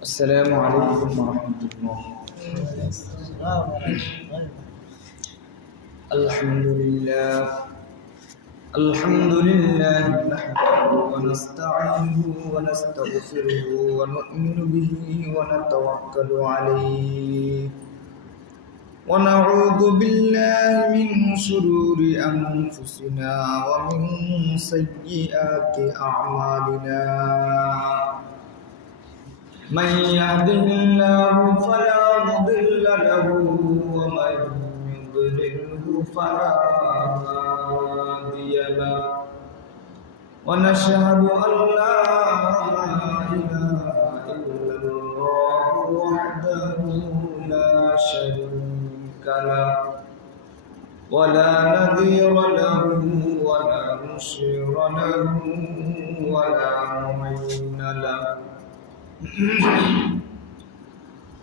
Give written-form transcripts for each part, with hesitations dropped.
السلام عليكم ورحمة الله. الحمد لله نحمده ونستعينه ونستغفره ونؤمن به ونتوكل عليه ونعوذ بالله من شرور أنفسنا ومن سيئات أعمالنا. من يهده الله فلا مضل له ومن يضلله فلا هادي له ونشهد أن لا إله إلا الله وحده لا شريك له ولا نظير له ولا نصير له ولا معين له.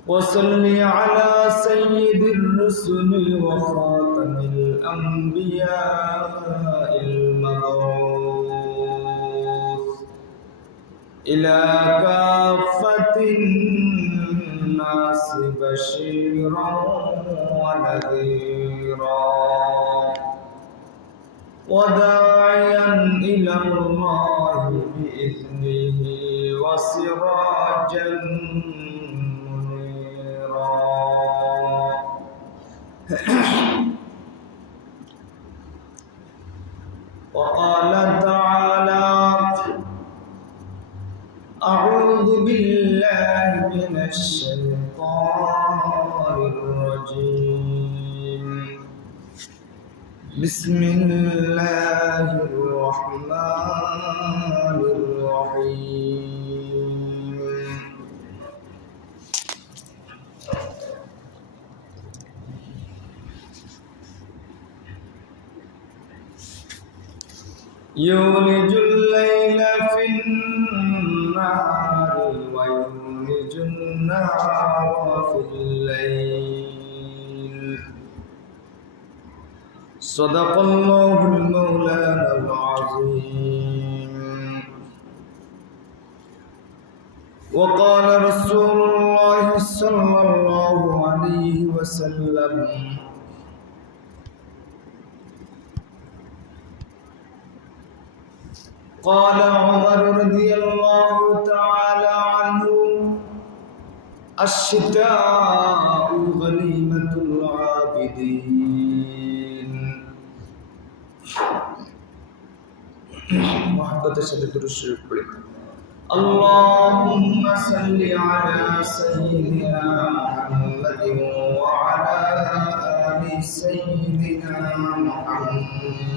وصل على سيد الرسل وخاتم الأنبياء المبعوث إلى كافة الناس بشيرا ونذيرا وداعيا إلى الله بإذنه وسراجا منيرا. وقال تعالى: أعوذ بالله من الشيطان الرجيم. بسم الله الرحمن الرحيم. يولج الليل في النهار ويولج النهار في الليل. صدق الله المولانا العظيم. وقال رسول الله صلى الله عليه وسلم: قال عمر رضي الله تعالى عنه: الشتاء غنيمة العابدين. محبت से दुरूद शरीफ पढ़े। اللهم صل على سيدنا محمد وعلى آل سيدنا محمد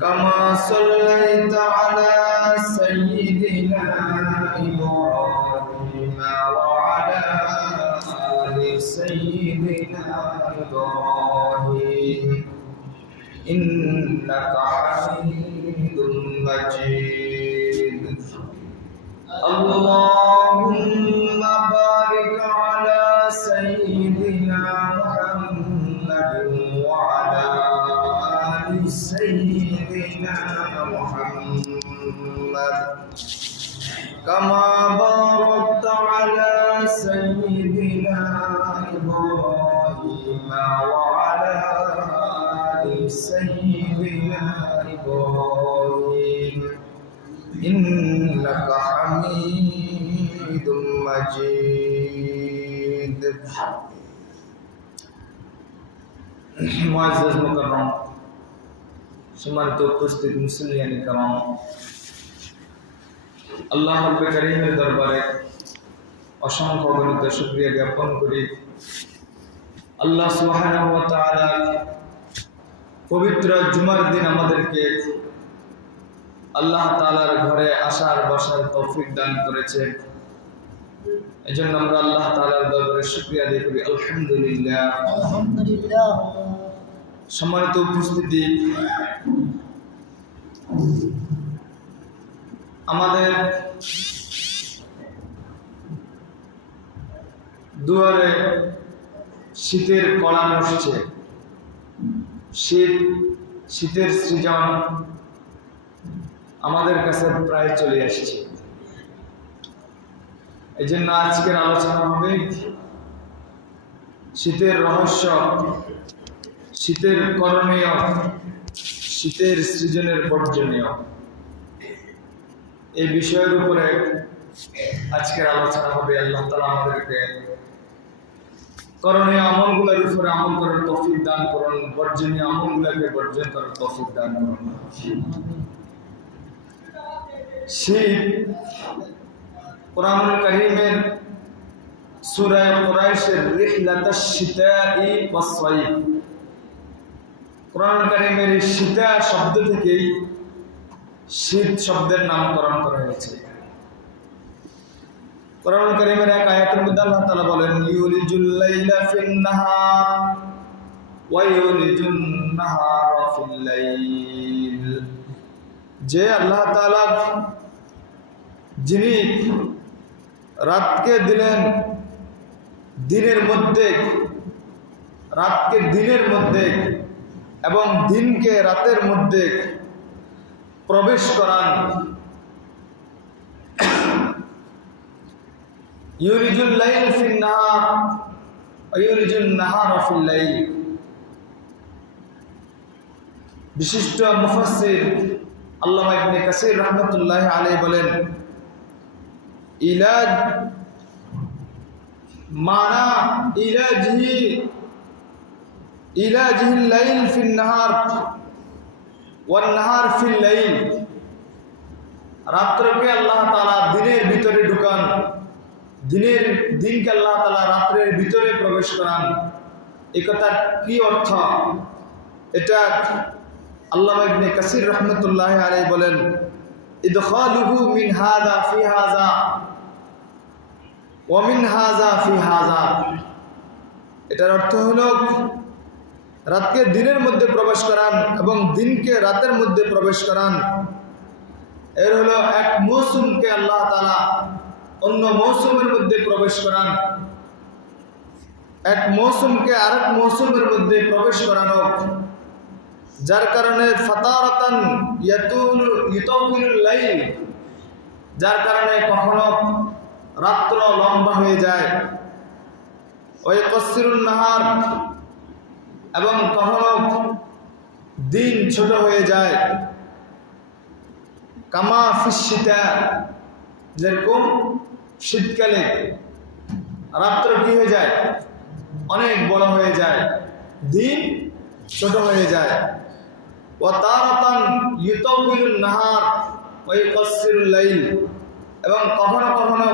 كما صليت على سيدنا إبراهيم وعلى آل سيدنا إبراهيم إنك حميد مجيد. اللهم بارك على سيدنا محمد وعلى آل سيدنا محمد كما باركت على سيدنا إبراهيم وعلى آل سيدنا إبراهيم إنك حميد مجيد. মুআজ্জাজ মুকাররম সম্মানিত উপস্থিত মুসলিয়ান کرام, আল্লাহ রব্বুল কারীমের দরবারে অসংখ্য অগণিত শুকরিয়া জ্ঞাপন করি। আল্লাহ সুবহানাহু ওয়া তাআলা পবিত্র জুমার দিন আমাদেরকে আল্লাহ তাআলার ঘরে আসার বসার তৌফিক দান করেছে। এজন্য আমরা আল্লাহ তাআলার দরবারে শুকরিয়া আদায় করি। আলহামদুলিল্লাহ। আলহামদুলিল্লাহ। সম্মানিত উপস্থিতি, আমাদের দুয়ারে শীতের কড়া নসছে। শীতের সৃজন আমাদের কাছে প্রায় চলে আসছে। এই জন্য আজকের আলোচনা হবে শীতের রহস্য, শীতের করণীয়, শীতের সৃজনের বর্জনীয়, এই বিষয়ের উপরে আজকের আলোচনা হবে। আল্লাহ তাআলা আমাদেরকে করণীয় আমলগুলোর উপরে আমল করার তৌফিক দান করুন, বর্জনীয় আমলগুলোকে বর্জন করার তৌফিক দান করুন। শীত কুরআনুল কারীমের সূরা কুরাইশের রিহলাতাশ শিতাই ওয়াস সাইফ, কুরআনুল কারীমের শীতা শব্দ থেকেই শীত শব্দের নামকরণ করা হয়েছে। কুরআনুল কারীমের এক আয়াতের মধ্যে আল্লাহ তাআলা বলেন, ইউলিজুল লাইলা ফিন নাহার ওয়া ইউলিজুন নাহারা ফিল লাইল, যে আল্লাহ তাআলা যিনি রাতকে দিলেন দিনের মধ্যে, রাতকে দিনের মধ্যে এবং দিনকে রাতের মধ্যে প্রবেশ করান। ইউলিজুল লাইল ফিন নাহার ওয়া ইউলিজুন নাহারা ফিল লাইল। বিশিষ্ট মুফাসসির আল্লামা ইবনে কাসির রাহমাতুল্লাহি আলাইহি বলেন, ইলাজ মানা ইলাজিল লাইল ফিন নাহার ওয়ান নাহার ফিল লাইল। রাত্রকে আল্লাহ তাআলা দিনের ভিতরে ঢুকান, দিনকে আল্লাহ তাআলা রাত্রের ভিতরে প্রবেশ করান। এই কথার কি অর্থ? এটা আল্লামা ইবনে কাসির রাহমাতুল্লাহি আলাইহি বলেন, ইদখালুহু মিন হাযা ফি হাযা ওয়া মিন হাযা ফি হাযা। এটার অর্থ হলো রাতকে দিনের মধ্যে প্রবেশ করান এবং দিনকে রাতের মধ্যে প্রবেশ করান। এর হলো এক মৌসুমকে আল্লাহ তাআলা অন্য মৌসুমের মধ্যে প্রবেশ করান, এক মৌসুমকে আরেক মৌসুমের মধ্যে প্রবেশ করানো, যার কারণে ফাতারাতান ইউতাউলুল লাইল, যার কারণে কখনো রাত্র লম্বা হয়ে যায়, ওই কসিরুন নাহার, এবং কখনো দিন ছোট হয়ে যায়। কামা ফিস শীতা, যেরকম শীতকালে রাত্র কি হয়ে যায়? অনেক বড় হয়ে যায়, দিন ছোট হয়ে যায়। ওয়া তারাতান ইউতাউলুন নাহার ওয়া ইউকাসসিরুল লাইল, এবং কখনো কখনো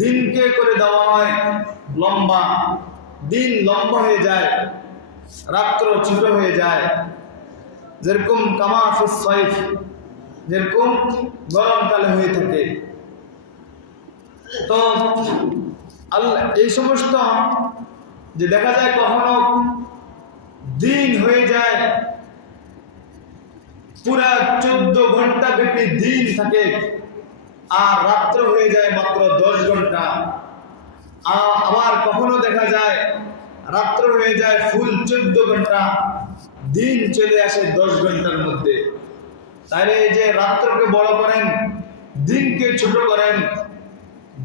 দিনকে করে দেওয়া হয় লম্বা, দিন লম্বা হয়ে যায়, রাত্র ছোট হয়ে যায়। যেরকম কামা ফিস সাইফ, যেরকম গরমকালে হয়ে থাকে। তো এই সমস্ত যে দেখা যায় কখনো দিন হয়ে যায় পুরা 14 ঘন্টা ব্যাপী দিন থাকে, আর রাত্র হয়ে যায় মাত্র 10 ঘন্টা। আবার কখনো দেখা যায় রাত্র হয়ে যায় ফুল 14 ঘন্টা, দিন চলে আসে 10 ঘন্টার মধ্যে। তাহলে এই যে রাত্রকে বড় করেন, দিনকে ছোট করেন,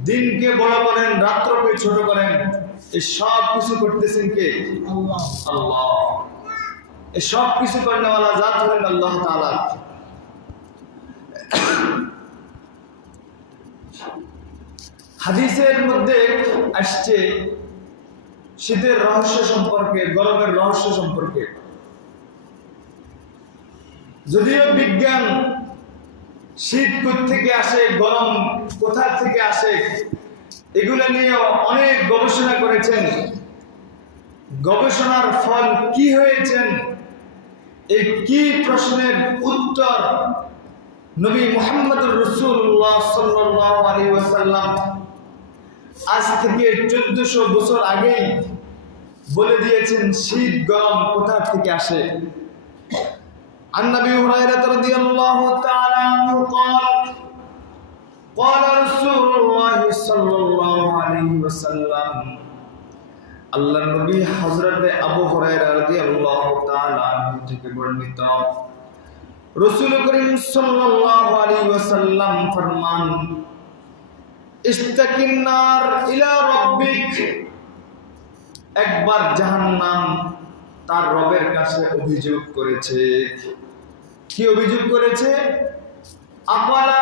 দিনকে বড় করেন, রাত্রকে ছোট করেন, এই সব কিছু করতেছেন কে? আল্লাহ। এই সব কিছু করনেওয়ালা জাত হলেন আল্লাহ তাআলা। হাদিসের মধ্যে আসছে শীতের রহস্য সম্পর্কে, গরমের রহস্য সম্পর্কে। যদিও বিজ্ঞান শীত কোত্থেকে আসে, গরম কোথা থেকে আসে, এগুলো নিয়ে অনেক গবেষণা করেছেন। গবেষণার ফল কি হয়েছেন, এই কি প্রশ্নের উত্তর নবী মুহাম্মদুর রাসূলুল্লাহ সাল্লাল্লাহু আলাইহি ওয়াসাল্লাম আজ থেকে 1400 বছর আগেই বলে দিয়েছেন শীত গরম কোথা থেকে আসে। عن أبي هريرة رضي الله تعالى عنه قال قال رسول الله صلى الله عليه وسلم আল্লাহর নবী হযরত আবু হুরায়রা রাদিয়াল্লাহু তাআলা আনহু থেকে বর্ণিত, রাসূল করিম সাল্লাল্লাহু আলাইহি ওয়াসাল্লাম ফরমান, ইস্তাকিন নার ইলা রাব্বিক, একবার জাহান্নাম তার রবের কাছে অভিযোগ করেছে। কি অভিযোগ করেছে? আকালা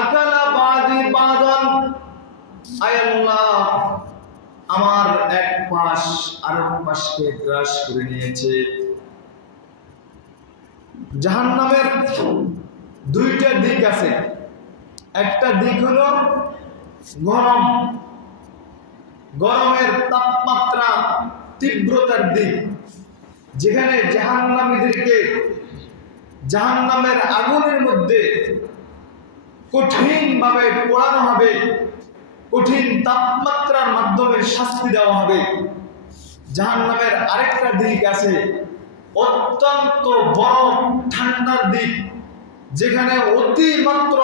আকালা বাদি বাদান, আয় আল্লাহ, আমার এক পাশ আরেক পাশকে গ্রাস করে নিয়েছে। জাহান্নামের দুইটা দিক আছে। একটা দিক হলো গরম, গরমের তাপমাত্রা তীব্রতার দিক, যেখানে জাহান্নামীদেরকে জাহান্নামের আগুনের মধ্যে কঠিনভাবে পোড়ানো হবে, কঠিন তাপমাত্রার মাধ্যমে শাস্তি দেওয়া হবে। জাহান্নামের আরেকটা দিক আছে অত্যন্ত গরম ঠান্ডার দিক, যেখানে অতিমাত্র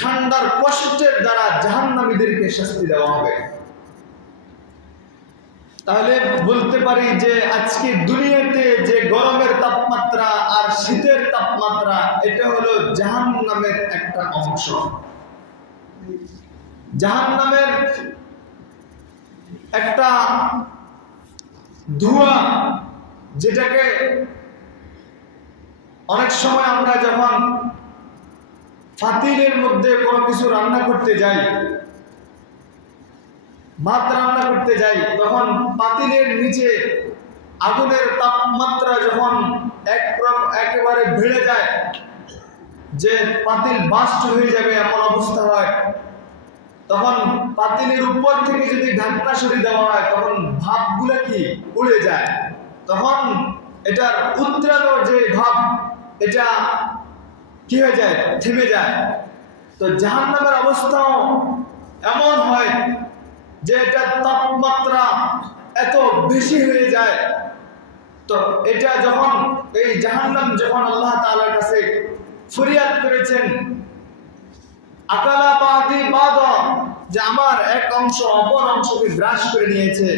ঠান্ডার কষ্টের দ্বারা জাহান্নামীদেরকে শাস্তি দেওয়া হবে। তাহলে বলতে পারি যে আজকে দুনিয়াতে যে গরমের তাপমাত্রা আর শীতের তাপমাত্রা, এটা হলো জাহান্নামের একটা অংশ। জাহান্নামের একটা ধোঁয়া, যেটাকে অনেক সময় আমরা যখন পাতিলের মধ্যে কোনো কিছু রান্না করতে যাই, ভাত রান্না করতে যাই, তখন পাতিলের নিচে আগুনের তাপমাত্রা যখন একেবারে বেড়ে যায়, যে পাতিল বাস্ট হয়ে যাবে এমন অবস্থা হয়, তখন পাতিলের উপর থেকে যদি ঢাকনা সরিয়ে দেওয়া হয়, তখন ভাপগুলো কি উড়ে যায়, তখন এটার উত্তরানো যে ভাব, এটা কি হয়ে যায়? থেমে যায়। তো জাহান্নামের অবস্থাও এমন হয় যে এটার তাপমাত্রা এত বেশি হয়ে যায়। তো এটা যখন এই জাহান্নাম যখন আল্লাহ তাআলার কাছে ফরিয়াদ করেছেন, আকালা বাদি বাদা, যে আমার এক অংশ অপর অংশকে গ্রাস করে নিয়েছে,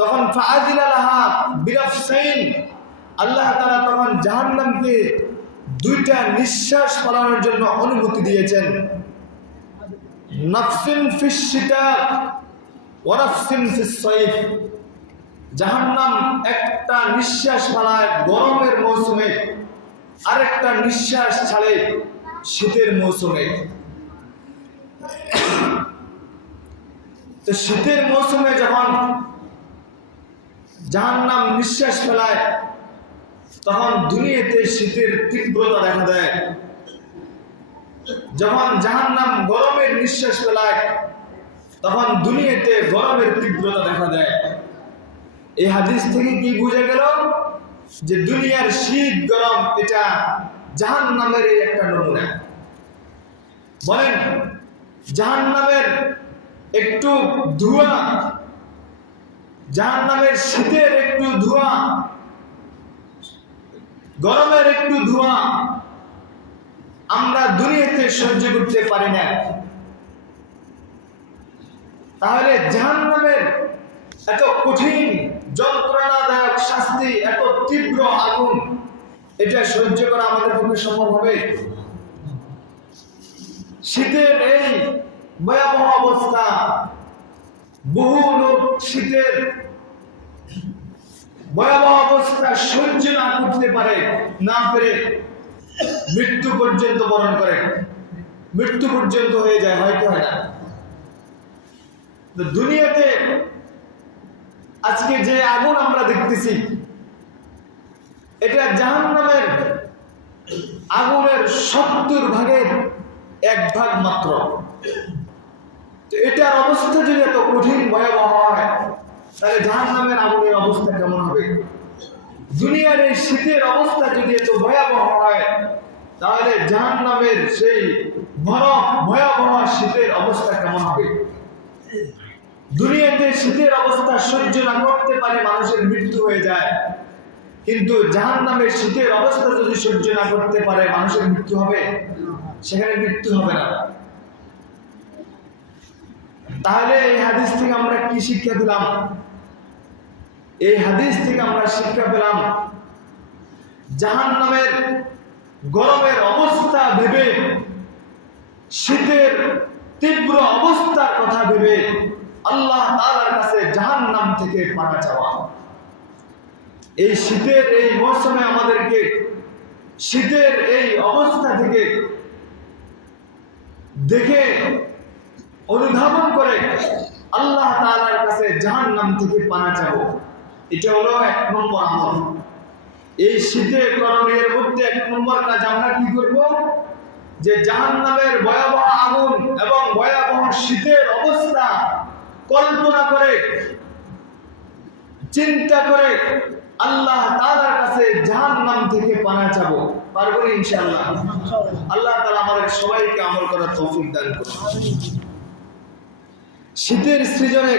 তখন ফাআযিনা লাহা বিনাফসাইন, আল্লাহ তাআলা তখন জাহান্নামকে দুইটা নিঃশ্বাস ফেলানোর জন্য অনুমতি দিয়েছেন। নাফসিন ফিস শিতা ওয়া নাফসিন ফিস সাইফ, জাহান্নাম একটা নিঃশ্বাস ফেলায় গরমের মৌসুমে, আরেকটা নিঃশ্বাস ছাড়ে শীতের মৌসুমে। তো শীতের মৌসুমে যখন জাহান্নাম নিঃশ্বাস ফেলায়, তখন দুনিয়াতে শীতের তীব্রতা দেখা দেয়। যখন জাহান্নাম গরমের নিঃশ্বাস ফেলায়, তখন দুনিয়াতে গরমের তীব্রতা দেখা দেয়। এই হাদিস থেকে কি বোঝা গেল? যে দুনিয়ার শীত গরম এটা জাহান্নামের একটা নমুনা। বলেন, জাহান্নামের একটু ধোঁয়া, জাহান্নামের শীতের একটু ধোঁয়া, গরমের একটু ধোঁয়া আমরা দুনিয়াতে সহ্য করতে পারি না। তাহলে জাহান্নামের এত কঠিন যন্ত্রণাদায়ক শাস্তি, এত তীব্র আগুন, এটা সহ্য করা আমাদের পক্ষে সম্ভব হবে? শীতের এই ভয়াবহ অবস্থা, বহু লোক শীতের ভয়াবহ অবস্থা সহ্য না করতে পারে, না পেরে মৃত্যু পর্যন্ত বরণ করে, মৃত্যু পর্যন্ত হয়ে যায়, হয়তো হয় না। তো দুনিয়াতে আজকে যে আগুন আমরা দেখতেছি, এটা জাহান্নামের আগুনের 70 ভাগের 1 ভাগ মাত্র। তো এটার অবস্থা যদি এত কঠিন ভয়াবহ হয়, তাহলে জাহান্নামের আগুনের অবস্থা কেমন হবে? দুনিয়ার এই শীতের অবস্থা যদি এত ভয়াবহ হয়, তাহলে জাহান্নামের সেই ভয়াবহ শীতের অবস্থা কেমন হবে? দুনিয়াতে শীতের অবস্থা সহ্য না করতে পারে মানুষের মৃত্যু হয়ে যায়, কিন্তু জাহান্নামের শীতের অবস্থা যদি সহ্য না করতে পারে মানুষের মৃত্যু হবে? সেখানে মৃত্যু হবে না। তাহলে এই হাদিস থেকে আমরা কি শিক্ষা পেলাম? এই হাদিস থেকে আমরা শিক্ষা পেলাম, জাহান্নামের গরমের অবস্থা ভেবে শীতের তীব্র অবস্থার কথা ভেবে আল্লাহ তাআলার কাছে জাহান্নাম থেকে পানা চাওয়া। এই শীতের এই মৌসুমে আমাদেরকে শীতের এই অবস্থা থেকে দেখে অনুধাবন করে আল্লাহ তাআলার কাছে জাহান্নাম থেকে পানা চাবো। এটা হলো 1 নম্বর আমল। এই শীতে করণীয়ের মধ্যে 1 নম্বর কাজ আমরা কি করব? যে জাহান্নামের ভয়াবহ আগুন এবং ভয়াবহ শীতের অবস্থা কল্পনা করে চিন্তা করে আল্লাহ তাআলার কাছে জাহান্নাম থেকে পানা চাবো। পারবো ইনশাআল্লাহ। আল্লাহ তাআলা আমাদের সবাইকে আমল করার তৌফিক দান করুন। শীতের সৃজনে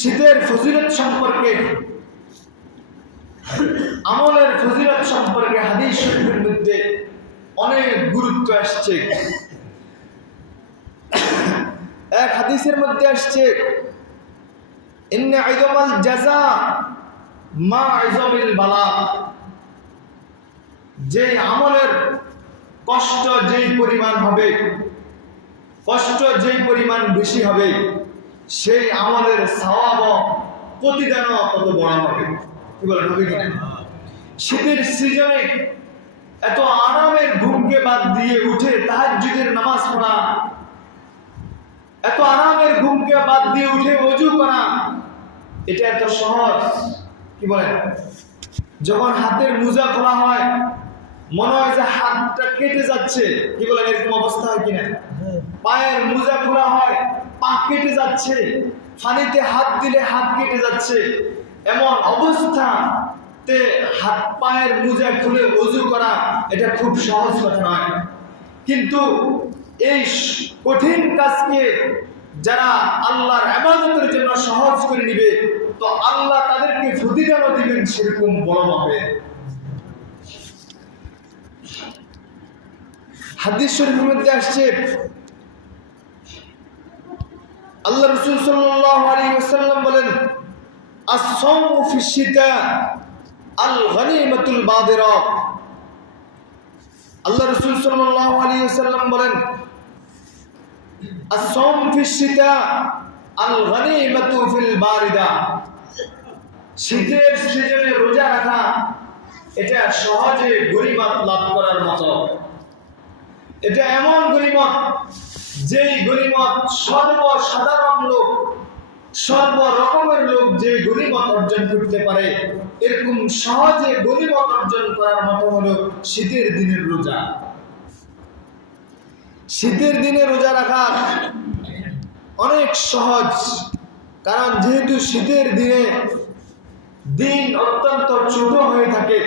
শীতের ফজিলত সম্পর্কে আমলের ফজিলত সম্পর্কে হাদিস শরীফের মধ্যে অনেক গুরুত্ব আসছে। এক হাদিসের মধ্যে আসছে ইন্না ইযমাল জাযা মা ইযমিল বালা। যে আমলের কষ্ট যেই পরিমাণ হবে, কষ্ট যেই পরিমাণ বেশি হবে, সেই আমলের সওয়াব প্রতিদানও তত বড় হবে। কি বলেন, হবে কিনা? শীতের সিজনে এত আরামের ঘুমকে বাদ দিয়ে উঠে তাহাজ্জুদের নামাজ পড়া, এত আরামের ঘুমকে বাদ দিয়ে উঠে ওযু করা, এটা এত সহজ। কি বলেন? যখন হাতের মোজা খোলা হয় মনে হয় যে হাতটা কেটে যাচ্ছে। কি বলেন, এরকম অবস্থা হয় কিনা? পায়ের মোজা খোলা হয় পা কেটে যাচ্ছে, পানিতে হাত দিলে হাত কেটে যাচ্ছে। এমন অবস্থাতে হাত পায়ের মোজা খুলে ওযু করা এটা খুব সহজ কথা নয়। কিন্তু এই কঠিন কাজকে যারা আল্লাহর ইবাদতের জন্য সহজ করে নিবে, তো আল্লাহ তাদেরকে প্রতিদানও দিবেন সেরকম বড় হবে। হাদিস শরীফের মধ্যে আসছে আল্লাহ রাসূল সাল্লাল্লাহু আলাইহি ওয়াসাল্লাম বলেন, আস-সাওমু ফিশ-শিতা আল-গনিমাতুল বাদিরা। আল্লাহ রাসূল সাল্লাল্লাহু আলাইহি ওয়াসাল্লাম বলেন, আস-সাওমু ফিশ-শিতা আল-গনিমাতু ফিল বারিদা। শীতের সিজনে রোজা রাখা এটা সহজে গনিমত লাভ করার মতো। এটা এমন গনিমত যেই গনিমত সর্বসাধারণ লোক, সর্ব রকমের লোক যে গনিমত অর্জন করতে পারে, এরকম সহজে গনিমত অর্জন করার মতো হলো শীতের দিনের রোজা। শীতের দিনে রোজা রাখা অনেক সহজ, কারণ যেহেতু শীতের দিনে দিন অত্যন্ত ছোট হয়ে থাকে,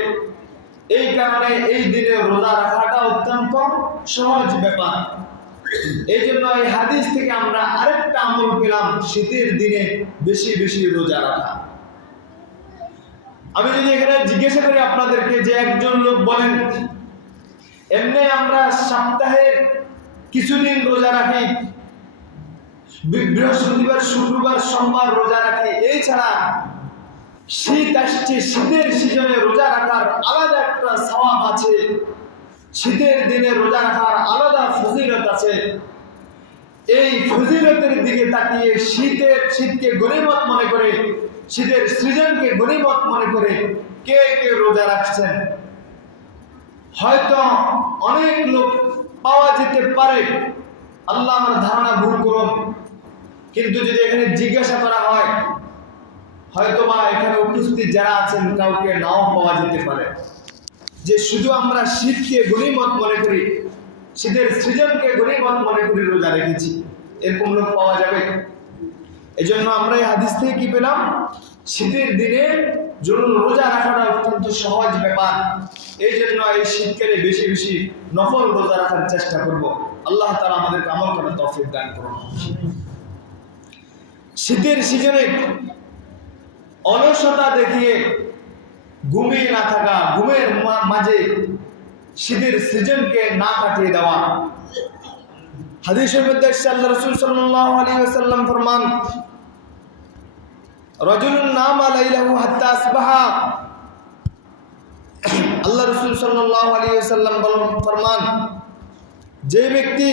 এই কারণে এই দিনে রোজা রাখাটা অত্যন্ত সহজ ব্যাপার। এই জন্য এই হাদিস থেকে আমরা আরেকটা আমল পেলাম, শীতের দিনে বেশি বেশি রোজা রাখা। আমি যদি এখানে জিজ্ঞাসা করি আপনাদেরকে যে একজন লোক বলেন, এমনি আমরা সপ্তাহে কিছুদিন রোজা রাখি, বৃহস্পতিবার, শুক্রবার, সোমবার রোজা রাখি, এই ছাড়া শীত আসছে, শীতের সিজনে রোজা রাখার আলাদা একটা সওয়াব আছে, শীতের দিনে রোজা রাখার আলাদা ফজিলত আছে। এই ফজিলতের দিকে তাকিয়ে শীতকে গনিমত মনে করে, শীতের সৃজনকে গনিমত মনে করে কে কে রোজা রাখছেন? হয়তো অনেক লোক পাওয়া যেতে পারে, আল্লাহ আমার ধারণা ভুল করুন। কিন্তু যদি এখানে জিজ্ঞাসা করা হয়, হয়তো বা এখানে উপস্থিত যারা আছেন কাউকে নাও পাওয়া যেতে পারে যে শুধু আমরা শীতকে গনিমত মনে করি, শীতের সৃজনকে গনিমত মনে করি রোজা রেখেছি, এরকম লোক পাওয়া যাবে? এই জন্য আমরা এই হাদিস থেকে কি পেলাম? শীতের দিনে রোজা রাখাটা অত্যন্ত সহজ ব্যাপার। এই জন্য এই শীতকালে বেশি বেশি নফল রোজা রাখার চেষ্টা করব। আল্লাহ তাআলা আমাদেরকে আমল করার তৌফিক দান করুন। শীতের সিজনে অলসতা দেখিয়ে ঘুমিয়ে না থাকা, ঘুমের মাঝে শীতের সিজনকে না কাটিয়ে দেওয়া। হাদিসের মধ্যে আল্লাহ রাসূল সাল্লাল্লাহু আলাইহি ওয়াসাল্লাম ফরমান, রাজুলুন নামা লাইলাহু হাত্তা আসবাহা। আল্লাহ রাসূল সাল্লাল্লাহু আলাইহি ওয়াসাল্লাম ফরমান, যে ব্যক্তি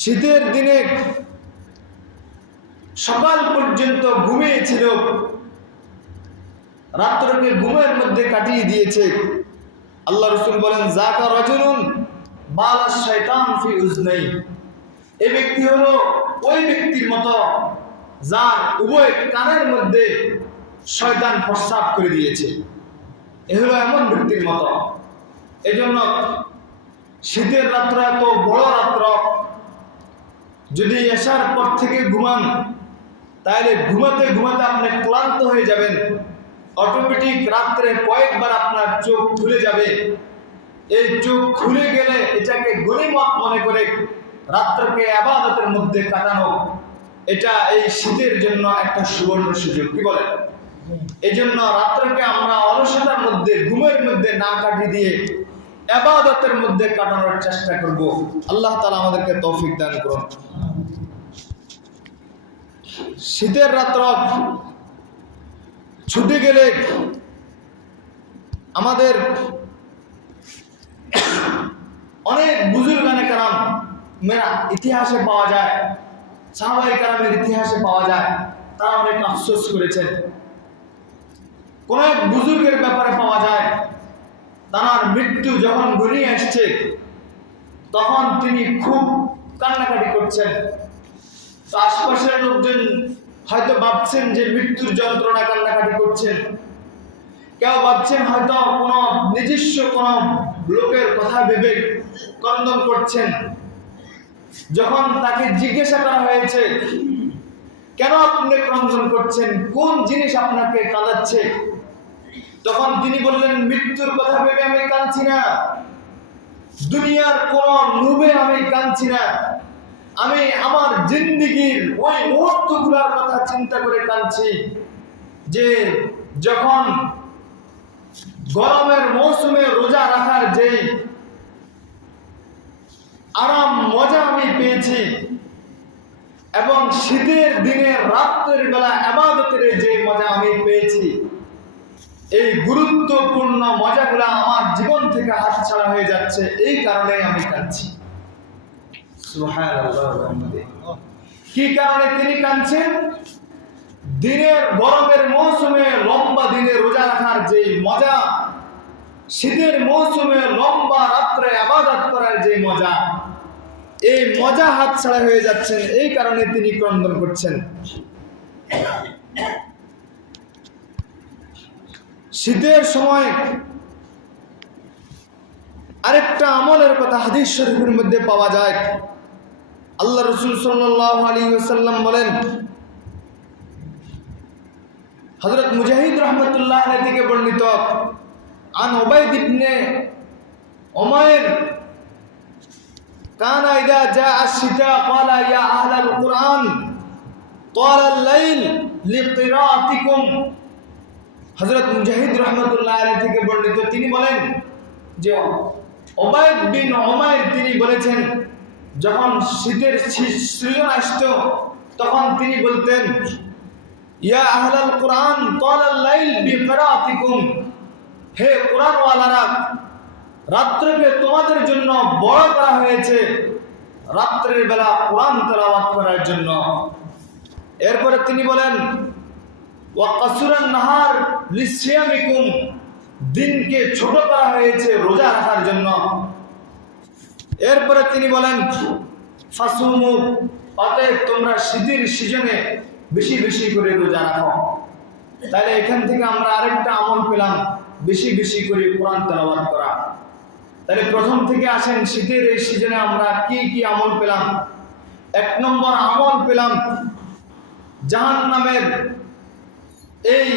শীতের দিনে সকাল পর্যন্ত ঘুমিয়েছিল, রাত্রকে ঘুমের মধ্যে কাটিয়ে দিয়েছে, আল্লাহ রাসূল বলেন যাকা রাজুলুন বালাশ শাইতান ফি উজনাই, এই ব্যক্তি হলো ওই ব্যক্তির মতো যার উভয় কানের মধ্যে শয়তান প্রস্রাব করে দিয়েছে। এ হলো এমন ব্যক্তির মতো। এজন্য শীতের রাত্র এত বড় রাত্র, যদি এশার পর থেকে ঘুমান তাহলে ঘুমাতে ঘুমাতে আপনি ক্লান্ত হয়ে যাবেন, অটোমেটিক রাত্রে কয়েকবার আপনার চোখ খুলে যাবে। এই চোখ খুলে গেলে এটাকে গনিমত মনে করে রাত্রকে ইবাদতের মধ্যে কাটানো, এটা এই শীতের জন্য একটা সুবর্ণ সুযোগ। কি বলে? এই জন্য রাত্রকে আমরা অলসতার মধ্যে, ঘুমের মধ্যে না কাটিয়ে দিয়ে ইবাদতের মধ্যে কাটানোর চেষ্টা করব। আল্লাহ তাআলা আমাদেরকে তৌফিক দান করুন। শীতের রাত্র ছুটে গেলে আমাদের অনেক বুজুর্গানে কারাম ইতিহাসে পাওয়া যায়, সাহাবায়ে কেরামের ইতিহাসে পাওয়া যায়, তারা অনেক আফসোস করেছেন। কোন এক বুজুর্গের ব্যাপারে পাওয়া যায়, তার মৃত্যু যখন ঘনিয়ে আসছে তখন তিনি খুব কান্নাকাটি করছেন। তো আশপাশের লোকজন হয়তো ভাবছেন যে মৃত্যুর যন্ত্রণা কান্নাকাটি করছেন, কেউ ভাবছেন হয়তো কোন নিজস্ব কোন লোকের কথা ভেবে ক্রন্দন করছেন। যখন তাকে জিজ্ঞাসা করা হয়েছে কেন আপনি ক্রন্দন করছেন, কোন জিনিস আপনাকে কাঁদাচ্ছে, তখন তিনি বললেন মৃত্যুর কথা ভেবে আমি কাঁদছি না, দুনিয়ার কোন লোভে আমি কাঁদছি না, আমি আমার জিন্দেগির ওই মুহূর্তগুলোর কথা চিন্তা করে কাঁদছি যে যখন গরমের মৌসুমে রোজা রাখার যে আরাম মজা আমি পেয়েছি এবং শীতের দিনে রাতের বেলা ইবাদতের যে মজা আমি পেয়েছি, এই গুরুত্বপূর্ণ মজাগুলো আমার জীবন থেকে হাতছাড়া হয়ে যাচ্ছে, এই কারণে আমি কাঁদছি। সুবহানাল্লাহ। কি কারণে তিনি কাঁদছেন? দিনের গরমের মৌসুমে লম্বা দিনে রোজা রাখার যে মজা, শীতের মৌসুমে লম্বা রাত্রে ইবাদত করার যে মজা, এই মজা হাতছাড়া হয়ে যাচ্ছেন, এই কারণে তিনি ক্রন্দন করছেন। শীতের সময় আরেকটা আমলের কথা হাদিস শরীফের মধ্যে পাওয়া যায়। আল্লাহ রাসূল সাল্লাল্লাহু আলাইহি ওয়াসাল্লাম বলেন, হযরত মুজাহিদ রাহমাতুল্লাহ আলাইহি থেকে বর্ণিত, আন উবাইদ ইবনে উমাইর কানা ইযা জাআ আশ-শিতা ক্বালা ইয়া আহলাল কুরআন তালা আল-লাইল লিকিরাআতিকুম। হযরত মুজাহিদ রাহমাতুল্লাহ আলাইহি থেকে বর্ণিত, তিনি বলেন যে উবাইদ বিন উমাইর তিনি বলেছেন যখন শীতের সৃজন আসতো তখন তিনি বলতেন ইয়া আহলাল কুরআন তালা আল-লাইল বিকিরাআতিকুম, হে কুরআনওয়ালারা, রাত্রকে তোমাদের জন্য বড় করা হয়েছে রাত্রের বেলা কুরআন তেলাওয়াত করার জন্য। এরপরে তিনি বলেন ওয়া কাসুরান নাহার লিসিয়ামিকুম, দিনকে ছোট করা হয়েছে রোজা রাখার জন্য। এরপরে তিনি বলেন ফাসুমু, অতএব তোমরা শীতের সিজনে বেশি বেশি করে রোজা রাখো। তাহলে এখান থেকে আমরা আরেকটা আমল পেলাম, বেশি বেশি করে কোরআন তেলাওয়াত করা। তাহলে প্রথম থেকে আসেন শীতের এই সিজনে আমরা কি কি আমল পেলাম। এক নম্বর আমল পেলাম জাহান্নামের এই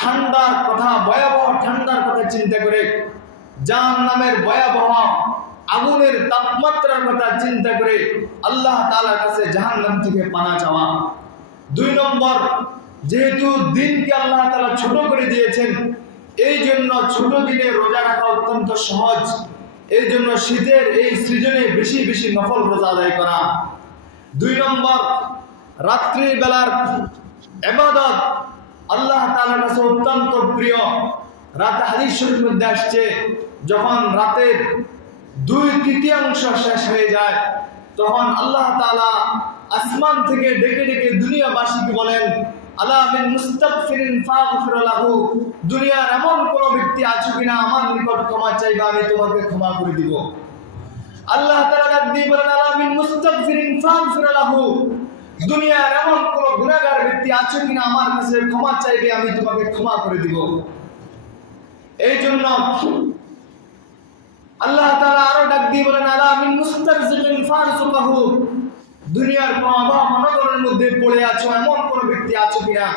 ঠান্ডার কথা, ভয়াবহ ঠান্ডার কথা চিন্তা করে, জাহান্নামের ভয়াবহ আগুনের তাপমাত্রার কথা চিন্তা করে আল্লাহ তাআলার কাছে জাহান্নাম থেকে পানা চাওয়া। দুই নম্বর, যেহেতু দিনকে আল্লাহ তাআলা ছোট করে দিয়েছেন, এই জন্য ছোট দিনে রোজা রাখা অত্যন্ত সহজ, এই জন্য শীতের এই সিজনে বেশি বেশি নফল রোজা আদায় করা। দুই নম্বর, রাত্রির বেলার ইবাদত আল্লাহ তাআলার কাছে অত্যন্ত প্রিয়। রাতে হাদিস শরীফের মধ্যে আসছে যখন রাতের 2/3 শেষ হয়ে যায়, তখন আল্লাহ তাআলা আসমান থেকে ডেকে ডেকে দুনিয়াবাসীকে বলেন, আলা মিন মুস্তাগফিরিন ফাগফির লাহু, দুনিয়ার এমন কোন ব্যক্তি আছে কিনা আমার নিকট ক্ষমা চাইবে, আমি তোমাকে ক্ষমা করে দিব। আল্লাহ তাআলা ডাক দিয়ে বলেন, আলা মিন মুস্তাগফিরিন ফাগফির লাহু, দুনিয়ার এমন কোন গুনাহগার ব্যক্তি আছে কিনা আমার কাছে ক্ষমা চাইবে, আমি তোমাকে ক্ষমা করে দিব। এই জন্য আল্লাহ তাআলা আরো ডাক দিয়ে বলেন, আলা মিন মুস্তারজিকিন ফারজুকাহু, দুনিয়ার কোন অভাব অনটনের মধ্যে পড়ে আছো এমন কোন ব্যক্তি আছে কিনা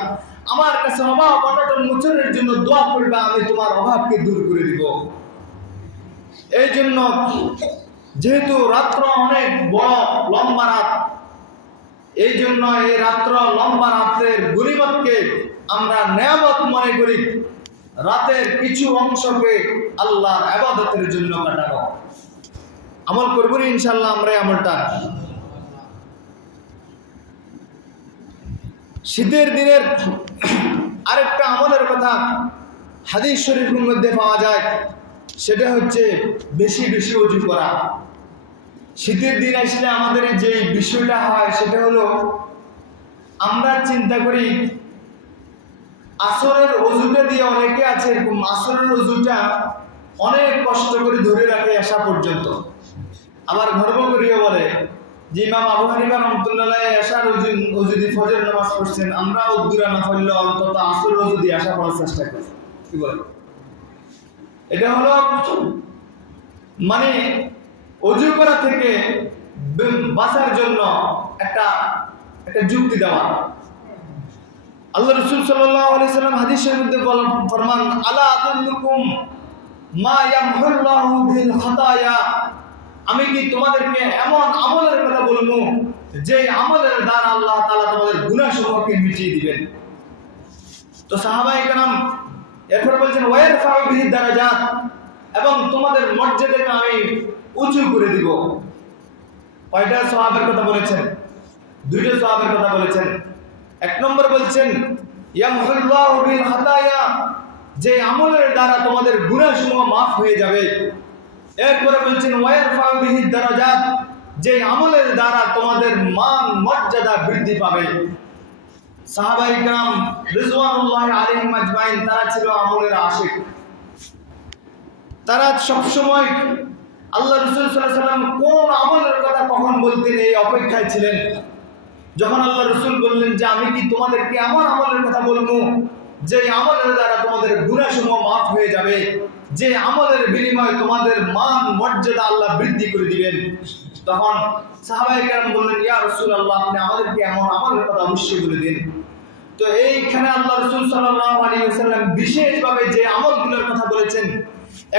আমার কাছে অভাব অনটন মোচনের জন্য দোয়া করবে, আমি তোমার অভাবকে দূর করে দিব। এই জন্য যেহেতু রাত্র অনেক বড় লম্বা রাত, এই জন্য এই রাত্র লম্বা রাতের গনিমতকে আমরা নেয়ামত মনে করি, রাতের কিছু অংশকে আল্লাহর ইবাদতের জন্য কাটাবো। আমল করব ইনশাআল্লাহ আমরা আমলটা। শীতের দিনের আরেকটা আমলের কথা হাদিস শরীফের মধ্যে পাওয়া যায়, সেটা হচ্ছে বেশি বেশি ওযু করা। শীতের দিন আসলে আমাদের যে বিষয়টা হয় সেটা হলো, আমরা চিন্তা করি আসরের ওযুটা দিয়ে, অনেকে আছে এরকম আসরের ওযুটা অনেক কষ্ট করে ধরে রাখে আসা পর্যন্ত। আবার গর্ব করিও বলে যে ইমাম আবু হানিফা রাহমাতুল্লাহ আলাইহি আশার ওযু দিয়ে ফজর নামাজ পড়ছেন, আমরা উদ্দুরা না পড়লে অন্তত আসরের ওযু দিয়ে আসা পড়ার চেষ্টা করি। কি বলে? এটা হলো মানে ওযু করা থেকে বাঁচার জন্য একটা যুক্তি দেওয়া। আল্লাহ রাসূল সাল্লাল্লাহু আলাইহি সাল্লাম হাদিসের মধ্যে ফরমান, আলা আদুল্লুকুম মা ইয়ামহুল্লাহু বিল খাতায়া, আমি কি তোমাদেরকে এমন আমলের কথা বলবো যে আমলের দ্বারা আল্লাহ তাআলা তোমাদের গুনাহসমূহকে মিটিয়ে দিবেন। তো সাহাবায়ে কেরাম এরপর বলছেন, ওয়ারফাউ বিহি দারাজাত, এবং তোমাদের মর্যাদাকে আমি উঁচু করে দিব। কয়টা সাহাবের কথা বলেছেন? দুইটা সাহাবের কথা বলেছেন। এক নম্বর বলছেন ইয়ামহুল্লাহু বিল খাতায়া, যে আমলের দ্বারা তোমাদের গুনাহসমূহ মাফ হয়ে যাবে। এরপরে বলছেন ওয়ারফাউ বিহি দারাজাত, যে আমলের দ্বারা তোমাদের মান মর্যাদা বৃদ্ধি পাবে। সাহাবায়ে কেরাম রিজওয়ানুল্লাহি আলাইহিম আজমাইন তারা ছিল আমলের আশিক। তারা সব সময় আল্লাহ রাসূল সাল্লাল্লাহু আলাইহি ওয়াসাল্লাম কোন আমলের কথা কখন বলতেন এই অপেক্ষায় ছিলেন। যখন আল্লাহ রাসূল বললেন যে আমি কি তোমাদেরকে এমন আমলের কথা বলবো যে আমলের দ্বারা তোমাদের গুনাহসমূহ মাফ হয়ে যাবে, যে আমলের বিনিময়ে তোমাদের মান মর্যাদা আল্লাহ বৃদ্ধি করে দিবেন, তখন সাহাবায়ে কেরাম বললেন, ইয়া রাসূলুল্লাহ, আপনি আমাদেরকে এমন আমলের কথা অবশ্যই বলে দিন। তো এইখানে আল্লাহ রাসূল সাল্লাল্লাহু আলাইহি ওয়াসাল্লাম বিশেষভাবে যে আমলগুলোর কথা বলেছেন,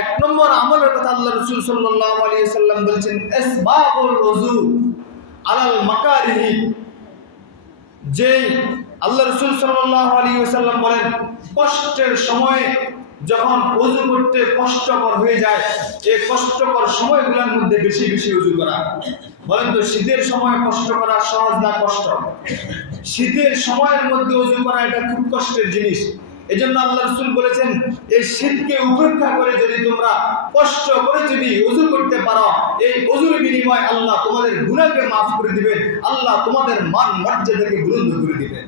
এক নম্বর আমলের কথা আল্লাহ রাসূল সাল্লাল্লাহু আলাইহি ওয়াসাল্লাম বলেছেন ইসবাগুল ওযু আলাল মাকারিহি, যে আল্লাহ রাসূল সাল্লাল্লাহু আলাইহি ওয়াসাল্লাম বলেন কষ্টের সময়ে যখন ওযু করতে কষ্টকর হয়ে যায়, এই কষ্টকর সময়গুলোর মধ্যে বেশি বেশি ওযু করা। বলেন তো শীতের সময় কষ্ট করা সহজ না কষ্ট? শীতের সময়ের মধ্যে ওযু করা এটা খুব কষ্টের জিনিস। এজন্য আল্লাহ রাসূল বলেছেন এই শীতকে উপেক্ষা করে যদি তোমরা কষ্ট করে যদি ওযু করতে পারো, এই ওযুর বিনিময়ে আল্লাহ তোমাদের গুনাহকে মাফ করে দিবেন, আল্লাহ তোমাদের মান মর্যাদাকে বুলন্দ করে দিবেন।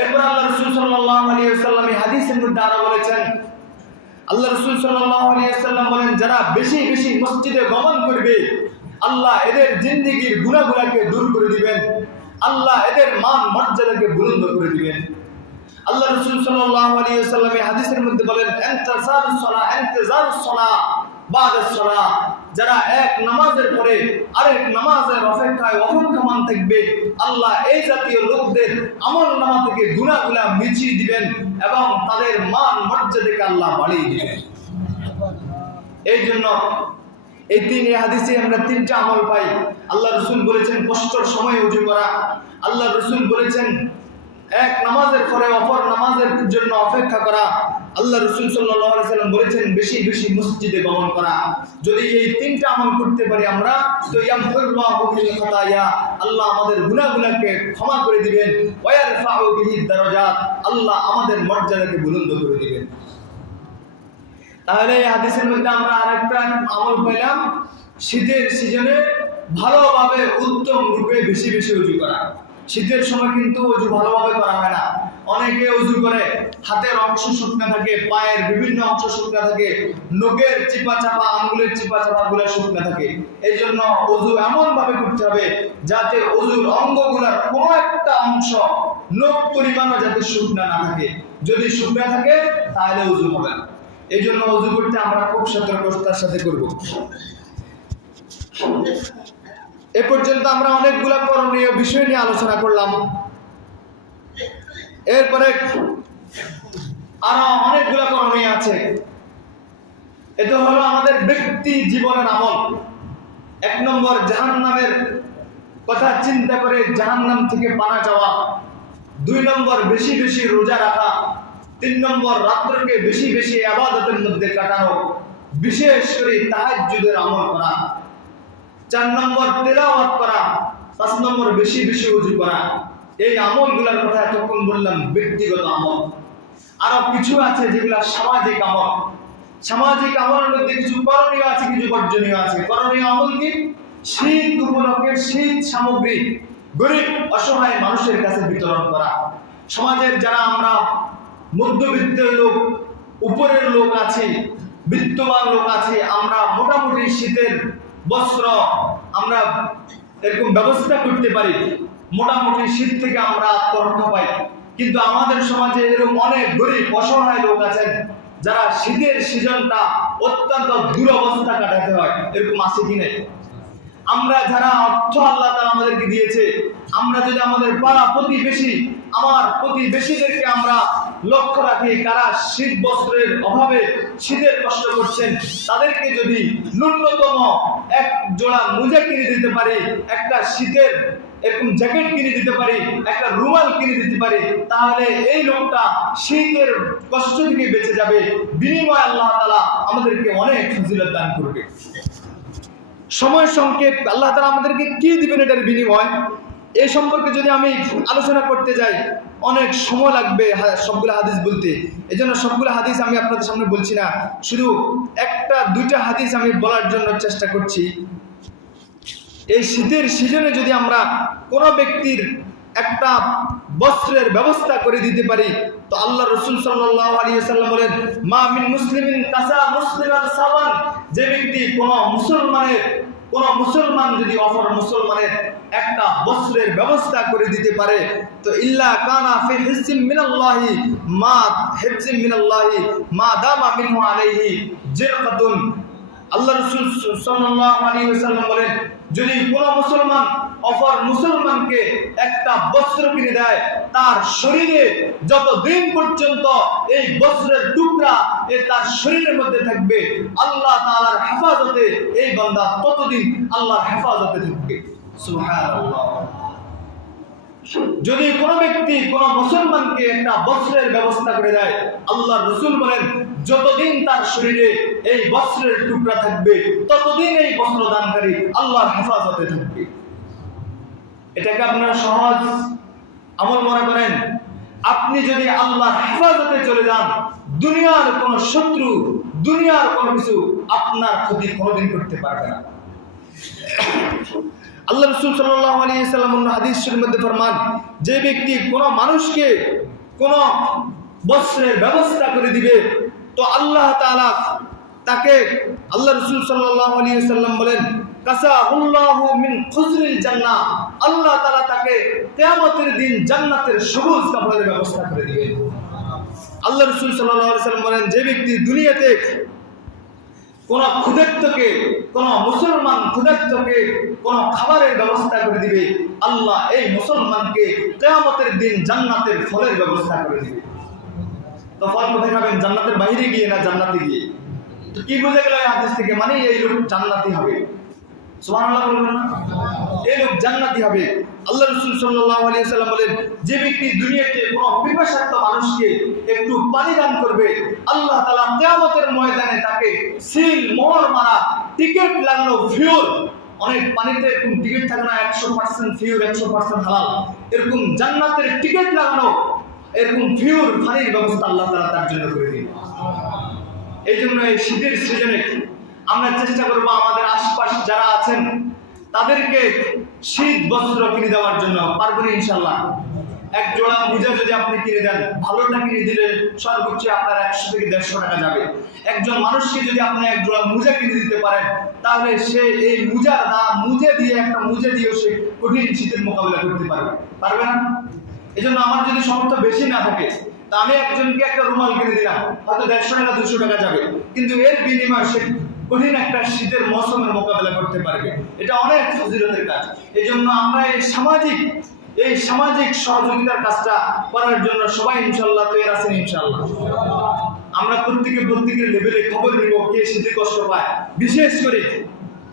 এরপর আল্লাহ রাসূল সাল্লাল্লাহু আলাইহি ওয়াসাল্লাম এই হাদিসের মধ্যে আরো বলেছেন, আল্লাহ রাসূল সাল্লাল্লাহু আলাইহি ওয়াসাল্লাম বলেন যারা বেশি বেশি মসজিদে গমন করবে, আল্লাহ এদের জিন্দেগীর গুনাহগুলোকে দূর করে দিবেন, আল্লাহ এদের মান মর্যাদাকে বুলন্দ করে দিবেন। আল্লাহ রাসূল সাল্লাল্লাহু আলাইহি ওয়াসাল্লাম এই হাদিসের মধ্যে বলেন ইনতিজারুস সালাহ বাদাস সালাহ, যারা এক নামাজের পরে আরেক নামাজের অপেক্ষায় অপেক্ষমান থাকবে, আল্লাহ এই জাতীয় লোকদের আমলনামা থেকে গুনাহগুলো মিটিয়ে দিবেন এবং তাদের মান মর্যাদাকে আল্লাহ বাড়িয়ে দিবেন। এই জন্য এই তিন হাদিসে আমরা তিনটা আমল পাই। আল্লাহ রাসূল বলেছেন কষ্টের সময় ওযু করা, আল্লাহ রাসূল বলেছেন এক নামাজের পরে অপর নামাজের জন্য অপেক্ষা করা, আল্লাহ রাসূল সাল্লাল্লাহু আলাইহি ওয়াসাল্লাম বলেছেন বেশি বেশি মসজিদে গমন করা। যদি এই তিনটা আমল করতে পারি আমরা, তো ইয়ামহুল্লাহু বিল খাতায়া, আল্লাহ আমাদের গুনাহগুলোকে ক্ষমা করে দিবেন, ওয়া ইয়ারফাউ বিহি দারাজাত, আল্লাহ আমাদের মর্যাদাকে বুলন্দ করে দিবেন। তাহলে এই হাদিসের মধ্যে আমরা আরেকটা আমল পেলাম, শীতের সিজনে ভালোভাবে উত্তম রূপে বেশি বেশি উজু করা। শীতের সময় কিন্তু উজু ভালোভাবে করা হয় না। অনেকে উজু করে হাতের অংশ শুকনা থাকে, পায়ের বিভিন্ন অংশ শুকনা থাকে, নখের চিপা চাপা, আঙ্গুলের চিপা চাপা গুলো শুকনা থাকে। এই জন্য উজু এমন ভাবে করতে হবে যাতে উজুর অঙ্গগুলার কোনো একটা অংশ নখ পরিমাণও যাতে শুকনা না থাকে। যদি শুকনা থাকে তাহলে উজু হবে না। এই জন্য উজু করতে আমরা খুব সতর্কতার সাথে করব। এ পর্যন্ত আমরা অনেকগুলা করণীয় বিষয় নিয়ে আলোচনা করলাম। এরপরে আরো অনেকগুলা করণীয় আছে। এটা হলো আমাদের ব্যক্তি জীবনের আমল। 1 নম্বর, জাহান্নামের কথা চিন্তা করে জাহান্নাম থেকে পানা যাওয়া। 2 নম্বর, বেশি বেশি রোজা রাখা। 3 নম্বর, রাত্রকে বেশি বেশি ইবাদতের মধ্যে কাটানো, বিশেষ করে তাহাজ্জুদের আমল করা। 4 নম্বর, তেলাওয়াত করা। 5 নম্বর, বেশি বেশি ওযু করা। এই আমলগুলোর কথা এতক্ষণ বললাম ব্যক্তিগত আমল। আরো কিছু আছে যেগুলো সামাজিক আমল। সামাজিক আমলের মধ্যে কিছু করণীয় আছে, কিছু বর্জনীয় আছে। করণীয় আমল কি? শীত উপলক্ষে শীত সামগ্রী গরিব অসহায় মানুষের কাছে বিতরণ করা। সমাজের যারা আমরা মধ্যবিত্ত লোক, উপরের লোক আছে, বিত্তবান লোক আছে, আমরা মোটামুটি শীতের বস্ত্র আমরা এরকম ব্যবস্থা করতে পারি, মোটামুটি শীত থেকে আমরা আত্মরক্ষা পাই। কিন্তু আমাদের সমাজে এরকম অনেক গরিব অসহায় লোক আছেন যারা শীতের সিজনটা অত্যন্ত দুরবস্থা কাটাতে হয়। এরকম আছে কি নেই? আমরা যারা অর্থ আল্লাহ তাআলা আমাদেরকে দিয়েছে, আমরা যদি আমাদের পাড়া প্রতিবেশী, আমার প্রতিবেশীদেরকে আমরা লক্ষ্য রাখি কারা শীত বস্ত্রের অভাবে শীতের কষ্ট করছেন, তাদেরকে যদি ন্যূনতম 1 জোড়া মোজা কিনে দিতে পারি, একটা শীতের এরকম জ্যাকেট কিনে দিতে পারি, একটা রুমাল কিনে দিতে পারি, তাহলে এই লোকটা শীতের কষ্ট থেকে বেঁচে যাবে। বিনিময়ে আল্লাহ তাআলা আমাদেরকে অনেক ফজিলত দান করবে। সময় সংক্ষেপ, আল্লাহ তাআলা আমাদেরকে কি দিবেন এটার বিনিময়, এই সম্পর্কে যদি আমি আলোচনা করতে যাই অনেক সময় লাগবে সবগুলো হাদিস বলতে। এজন্য সবগুলো হাদিস আমি আপনাদের সামনে বলছি না, শুধু 1-2টা হাদিস আমি বলার জন্য চেষ্টা করছি। এই শীতের সিজনে যদি আমরা কোনো ব্যক্তির একটা বস্ত্রের ব্যবস্থা করে দিতে পারি, তো আল্লাহ রাসূল সাল্লাল্লাহু আলাইহি ওয়াসাল্লাম বলেন, মা মিন মুসলিমিন কাসা মুসলিমান সাওয়ান, যে ব্যক্তি কোনো মুসলমান যদি অপর মুসলমানের একটা বস্ত্রের ব্যবস্থা করে দিতে পারে, তো ইল্লা কানা ফি হিজ্জিম মিনাল্লাহি মা দামা মিনহু আলাইহি জিরকাতুন। আল্লাহ রাসূল সাল্লাল্লাহু আলাইহি ওয়াসাল্লাম বলেন, যদি কোনো মুসলমান অপর মুসলমানকে একটা বস্ত্র কিনে দেয়, তার শরীরে যতদিন পর্যন্ত এই বস্ত্রের টুকরা তার শরীরের মধ্যে থাকবে, আল্লাহ তাআলার হেফাজতে এই বান্দা ততদিন আল্লাহর হেফাজতে থাকবে। সুবহানাল্লাহ। যদি কোনো ব্যক্তি কোনো মুসলমানকে একটা বস্ত্রের ব্যবস্থা করে দেয়, আল্লাহর রাসূল বলেন, যতদিন তার শরীরে এই বস্ত্রের টুকরা থাকবে, ততদিন এই বস্ত্র দানকারী আল্লাহর হেফাজতে থাকবে। এটাকে আপনারা সহজ আমল মনে করেন? আপনি যদি আল্লাহর হেফাজতে চলে যান, দুনিয়ার কোনো শত্রু, দুনিয়ার কোনো কিছু আপনার ক্ষতি কোনোদিন করতে পারবে না। আল্লাহ রাসূল সাল্লাল্লাহু আলাইহি ওয়াসাল্লাম হাদিসের মধ্যে ফরমান, যে ব্যক্তি কোনো মানুষকে কোনো বস্ত্রের ব্যবস্থা করে দিবে, তো আল্লাহ তাআলা তাকে, আল্লাহ রাসূল সাল্লাল্লাহু আলাইহি ওয়াসাল্লাম বলেন, কাসাহুল্লাহু মিন খুজরিল জান্নাহ, আল্লাহ তাআলা তাকে কিয়ামতের দিন জান্নাতের সবুজ কাপড়ের ব্যবস্থা করে দিবেন। আল্লাহ রাসূল সাল্লাল্লাহু আলাইহি ওয়াসাল্লাম বলেন, যে ব্যক্তি দুনিয়াতে কোন ক্ষুধার্তকে, কোন মুসলমান ক্ষুধার্তকে কোন খাবারের ব্যবস্থা করে দিবে, আল্লাহ এই মুসলমানকে কিয়ামতের দিন জান্নাতের ফলের ব্যবস্থা করে দিবে। তো ফল কোথায় খাবেন? জান্নাতের বাইরে গিয়ে না জান্নাতে গিয়ে। তো কি বোঝা গেল এই হাদিস থেকে? মানে এই লোক জান্নাতি হবে। সুবহানাল্লাহ বলবেন না? এই লোক জান্নাতি হবে। আল্লাহ রাসূল সাল্লাল্লাহু আলাইহি ওয়াসাল্লাম বলেন, যে ব্যক্তি দুনিয়াতে কোনো পিপাসার্ত মানুষকে একটু পানি দান করবে, আল্লাহ তাআলা কিয়ামতের ময়দানে তাকে সিল মোহর মারা টিকেট লাগানো ফিউর, অনেক পানিতে এরকম টিকেট থাকে না 100% ফিউর 100% হালাল, এরকম জান্নাতের টিকেট লাগানো এরকম ফিউর পানির ব্যবস্থা আল্লাহ তাআলা তার জন্য করে দিবেন। এই জন্য এই শীতের সিজনে আমরা চেষ্টা করবো আমাদের আশপাশ যারা আছেন তাদেরকে শীত বস্ত্র কিনে দেওয়ার জন্য। পারবেন ইনশাল্লাহ? এক জোড়া মোজা যদি আপনি কিনে দেন, ভালোটা কিনে দিলে সর্বোচ্চ আপনার 100 থেকে 150 টাকা যাবে। একজন মানুষকে যদি আপনি এক জোড়া মোজা কিনে দিতে পারেন, তাহলে সে এই মুজে দিয়েও সে কঠিন শীতের মোকাবিলা করতে পারবে। পারবে না? এই জন্য আমার যদি সামর্থ্য বেশি না থাকে, তা আমি একজনকে একটা রুমাল কিনে দিলাম, হয়তো 150 টাকা 200 টাকা যাবে, কিন্তু এর বিনিময়ে সে কঠিন একটা শীতের মৌসুমের মোকাবিলা করতে পারবে। এটা অনেক ফজিলতের কাজ। এই জন্য আমরা এই সামাজিক সহযোগিতার কাজটা করার জন্য সবাই ইনশাল্লাহ তৈরি আছেন। ইনশাল্লাহ আমরা প্রত্যেকের লেভেলে খবর নিব কে শীতে কষ্ট পায়।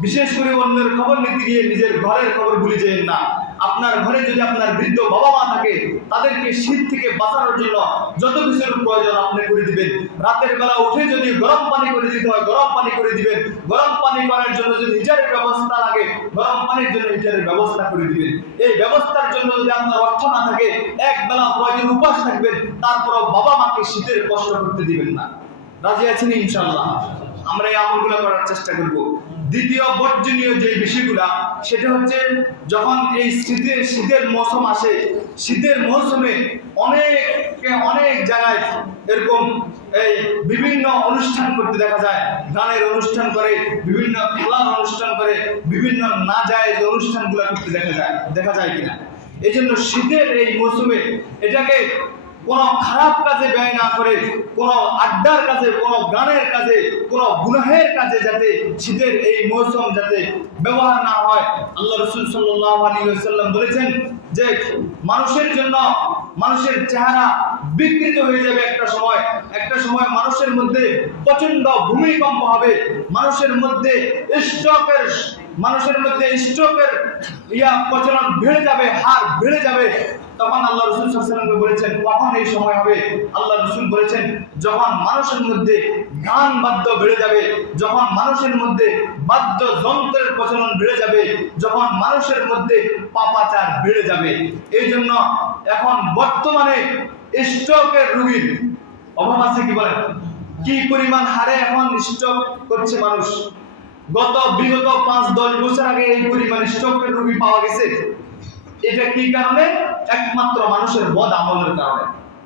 বিশেষ করে অন্যের খবর নিতে গিয়ে নিজের ঘরের খবর ভুলে যেন না। আপনার ঘরে যদি আপনার বৃদ্ধ বাবা মা থাকে, তাদেরকে শীত থেকে বাঁচানোর জন্য যত কিছুর প্রয়োজন আপনি করে দিবেন। রাতের বেলা উঠে যদি গরম পানি করে দিতে হয়, গরম পানি করে দিবেন। গরম পানি করার জন্য যদি হিটারের ব্যবস্থা লাগে, গরম পানির জন্য হিটারের ব্যবস্থা করে দিবেন। এই ব্যবস্থার জন্য যদি আপনার অর্থ না থাকে, এক বেলা প্রয়োজন উপাস থাকবেন, তারপরও বাবা মাকে শীতের কষ্ট করতে দিবেন না। রাজি আছেন ইনশাআল্লাহ? আমরা এই আমলগুলো করার চেষ্টা করব। দ্বিতীয় বর্জনীয় যে বিষয়গুলা, সেটা হচ্ছে যখন এই শীতের মৌসুম আসে, শীতের মৌসুমে অনেক জায়গায় এরকম এই বিভিন্ন অনুষ্ঠান করতে দেখা যায়। গানের অনুষ্ঠান করে, বিভিন্ন খেলার অনুষ্ঠান করে, বিভিন্ন না যায় অনুষ্ঠানগুলো করতে দেখা যায় কিনা। এই জন্য শীতের এই মৌসুমে এটাকে কোনো খারাপ কাজে ব্যয় না করে, কোনো আড্ডার কাজে, কোনো গানের কাজে, কোনো গুনাহের কাজে যাতে শীতের এই মৌসুম যাতে ব্যবহার না হয়। আল্লাহ রাসূল সাল্লাল্লাহু আলাইহি ওয়াসাল্লাম বলেছেন যে মানুষের চেহারা বিকৃত হয়ে যাবে একটা সময় মানুষের মধ্যে প্রচন্ড ভূমিকম্প হবে, মানুষের মধ্যে স্ট্রোকের প্রচলন বেড়ে যাবে, হার বেড়ে যাবে। তখন আল্লাহ রাসূল সাল্লাল্লাহু আলাইহি ওয়াসাল্লাম বলেছেন কখন এই সময় হবে? আল্লাহ রাসূল বলেছেন যখন মানুষের মধ্যে গান বাদ্য বেড়ে যাবে, যখন মানুষের মধ্যে বাদ্য যন্ত্রের প্রচলন বেড়ে যাবে, যখন মানুষের মধ্যে পাপাচার বেড়ে যাবে। এই জন্য এখন বর্তমানে স্ট্রোকের রোগীর অভাব আছে। কি বলেন? কি পরিমাণ হারে এখন স্ট্রোক করছে মানুষ। বিগত 5-10 বছর আগে এই পরিমাণ স্ট্রোকের রোগী পাওয়া গেছে। এটা কি কারণে? একমাত্র মানুষের বদ আমলের কারণে।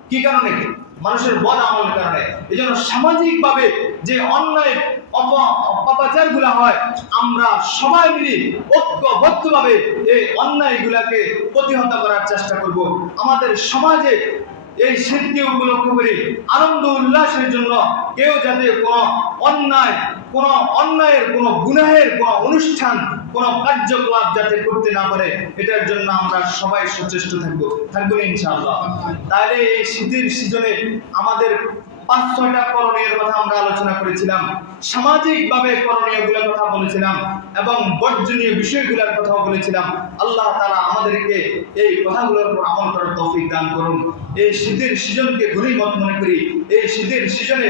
কি কারণে? মানুষের বদ আমলের কারণে। এই জন্য সামাজিকভাবে যে অন্যায় অপপ্রচার গুলা হয়, আমরা সবাই মিলে ঐক্যবদ্ধভাবে এই অন্যায়গুলাকে প্রতিহত করার চেষ্টা করব। আমাদের সমাজে এই শীতকে উপলক্ষ করে আনন্দ উল্লাসের জন্য কেউ যাতে কোনো অন্যায়ের, কোনো গুনাহের, কোনো অনুষ্ঠান, কোনো কার্যকলাপ যাতে করতে না পারে, এটার জন্য আমরা সবাই সচেষ্ট থাকবো ইনশাআল্লাহ। তাহলে এই শীতের সিজনে আমাদের 5-6টা করণীয়ের কথা আমরা আলোচনা করেছিলাম, সামাজিকভাবে করণীয়গুলোর কথা বলেছিলাম এবং বর্জনীয় বিষয়গুলোর কথাও বলেছিলাম। আল্লাহ তাআলা আমাদেরকে এই কথাগুলোর উপর আমল করার তৌফিক দান করুন। এই শীতের সিজনকে গনিমত মনে করি। এই শীতের সিজনে